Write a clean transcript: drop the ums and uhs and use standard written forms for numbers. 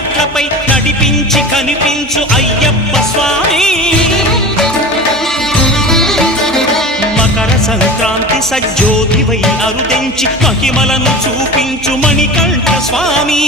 మెట్లపై నడిపించి కనిపించు అయ్యప్ప స్వామి మకర సంక్రాంతి సజ్జోతివై అరుదెంచి మహిమలను చూపించు మణికంఠ స్వామి